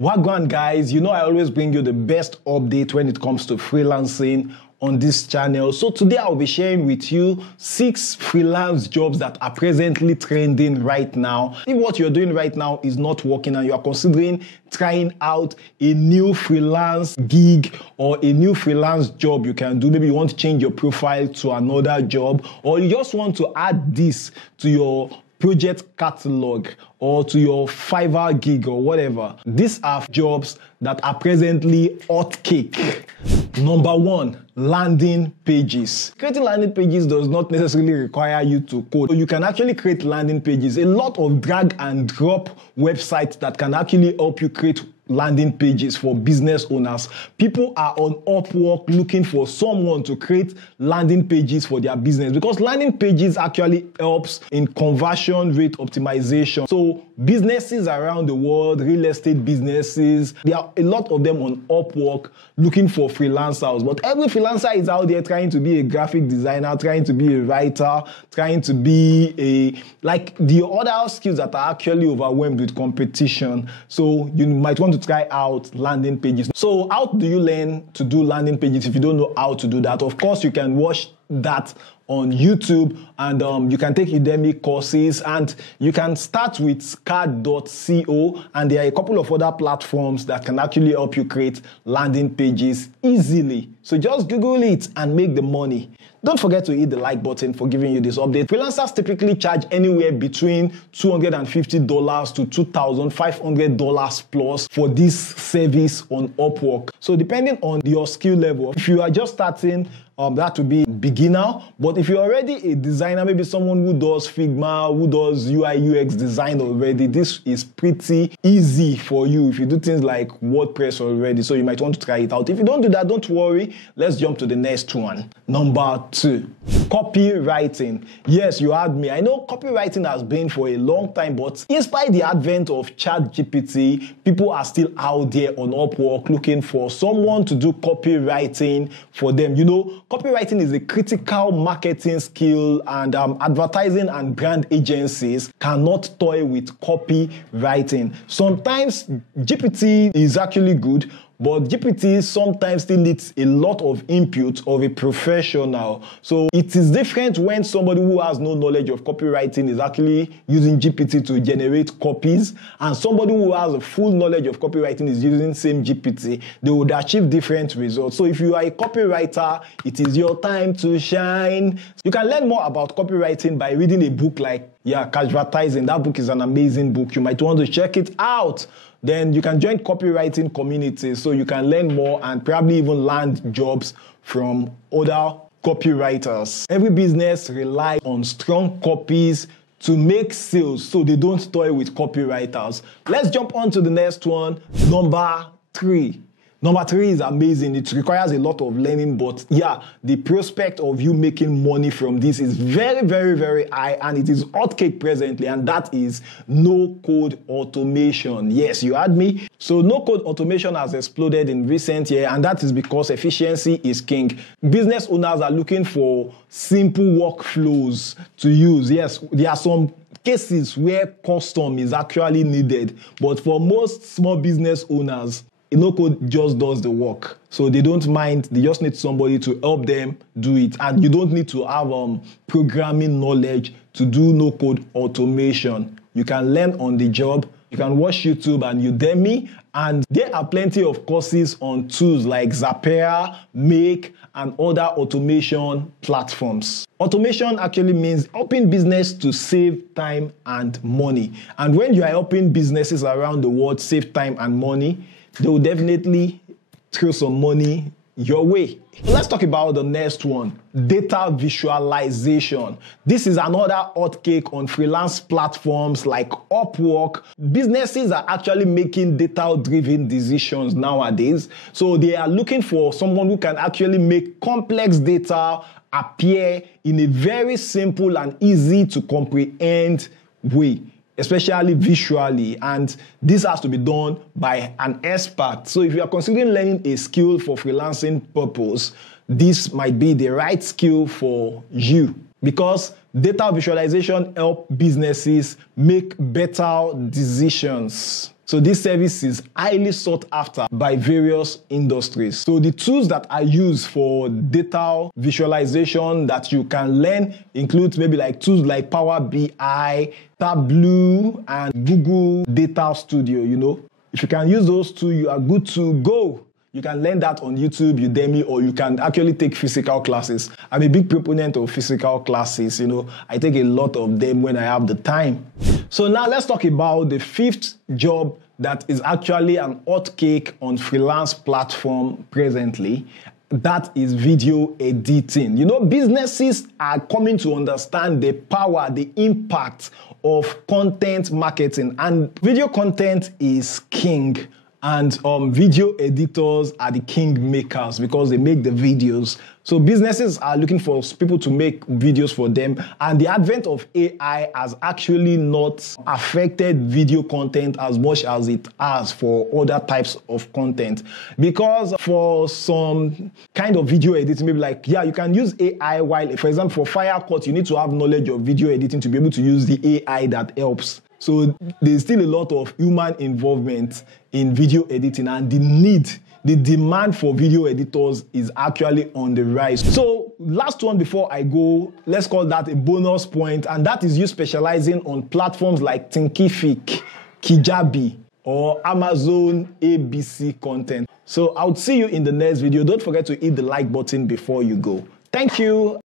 Wagwan guys, you know I always bring you the best update when it comes to freelancing on this channel. So today I'll be sharing with you 6 freelance jobs that are presently trending right now. If what you're doing right now is not working and you are considering trying out a new freelance gig or a new freelance job you can do, maybe you want to change your profile to another job, or you just want to add this to your project catalog or to your Fiverr gig or whatever. These are jobs that are presently hot cake. Number 1, landing pages. Creating landing pages does not necessarily require you to code. So you can actually create landing pages. A lot of drag and drop websites that can actually help you create landing pages for business owners. People are on Upwork looking for someone to create landing pages for their business, because landing pages actually helps in conversion rate optimization. So businesses around the world, real estate businesses, there are a lot of them on Upwork looking for freelancers. But every freelancer is out there trying to be a graphic designer, trying to be a writer, trying to be like the other skills that are actually overwhelmed with competition. So you might want to try out landing pages. So how do you learn to do landing pages if you don't know how to do that? Of course, you can watch that on YouTube, and you can take Udemy courses, and you can start with scad.co, and there are a couple of other platforms that can actually help you create landing pages easily. So just Google it and make the money. Don't forget to hit the like button for giving you this update. Freelancers typically charge anywhere between $250 to $2,500 plus for this service on Upwork. So depending on your skill level, if you are just starting, that would be beginner. But if you're already a designer, maybe someone who does Figma, who does UI UX design already, this is pretty easy for you if you do things like WordPress already. So you might want to try it out. If you don't do that, don't worry. Let's jump to the next one. Number 2, copywriting. Yes, you heard me. I know copywriting has been for a long time, but despite the advent of ChatGPT, people are still out there on Upwork looking for someone to do copywriting for them. You know, copywriting is a critical marketing skill, and advertising and brand agencies cannot toy with copywriting. Sometimes GPT is actually good, but GPT sometimes still needs a lot of input of a professional. So it is different when somebody who has no knowledge of copywriting is actually using GPT to generate copies, and somebody who has a full knowledge of copywriting is using same GPT. They would achieve different results. So if you are a copywriter, it is your time to shine. You can learn more about copywriting by reading a book like Advertising. That book is an amazing book. You might want to check it out. Then you can join copywriting communities so you can learn more and probably even land jobs from other copywriters. Every business relies on strong copies to make sales, so they don't toy with copywriters. Let's jump on to the next one. Number 3. Number 3 is amazing. It requires a lot of learning, but yeah, the prospect of you making money from this is very, very, very high, and it is hot cake presently, and that is no-code automation. Yes, you heard me. So no-code automation has exploded in recent years, and that is because efficiency is king. Business owners are looking for simple workflows to use. Yes, there are some cases where custom is actually needed, but for most small business owners, no-code just does the work. So they don't mind, they just need somebody to help them do it. And you don't need to have programming knowledge to do no-code automation. You can learn on the job. You can watch YouTube and Udemy, and there are plenty of courses on tools like Zapier, Make, and other automation platforms. Automation actually means helping business to save time and money. And when you are helping businesses around the world save time and money, they will definitely throw some money your way. Let's talk about the next one, data visualization. This is another hot cake on freelance platforms like Upwork. Businesses are actually making data-driven decisions nowadays. So they are looking for someone who can actually make complex data appear in a very simple and easy to comprehend way, especially visually, and this has to be done by an expert. So if you are considering learning a skill for freelancing purpose, this might be the right skill for you, because data visualization helps businesses make better decisions. So this service is highly sought after by various industries. So the tools that I use for data visualization that you can learn includes maybe like tools like Power BI, Tableau, and Google Data Studio, you know. If you can use those two, you are good to go. You can learn that on YouTube, Udemy, or you can actually take physical classes. I'm a big proponent of physical classes, you know. I take a lot of them when I have the time. So now let's talk about the 5th job that is actually an hot cake on freelance platform presently. That is video editing. You know, businesses are coming to understand the power, the impact of content marketing, and video content is king. And video editors are the king makers because they make the videos. So businesses are looking for people to make videos for them. And the advent of AI has actually not affected video content as much as it has for other types of content. Because for some kind of video editing, maybe like, yeah, you can use AI while, for example, for Fire Cut, you need to have knowledge of video editing to be able to use the AI that helps. So there's still a lot of human involvement in video editing, and the demand for video editors is actually on the rise. So last one before I go, let's call that a bonus point, and that is you specializing on platforms like Thinkific, Kijabi, or Amazon ABC content. So I'll see you in the next video. Don't forget to hit the like button before you go. Thank you.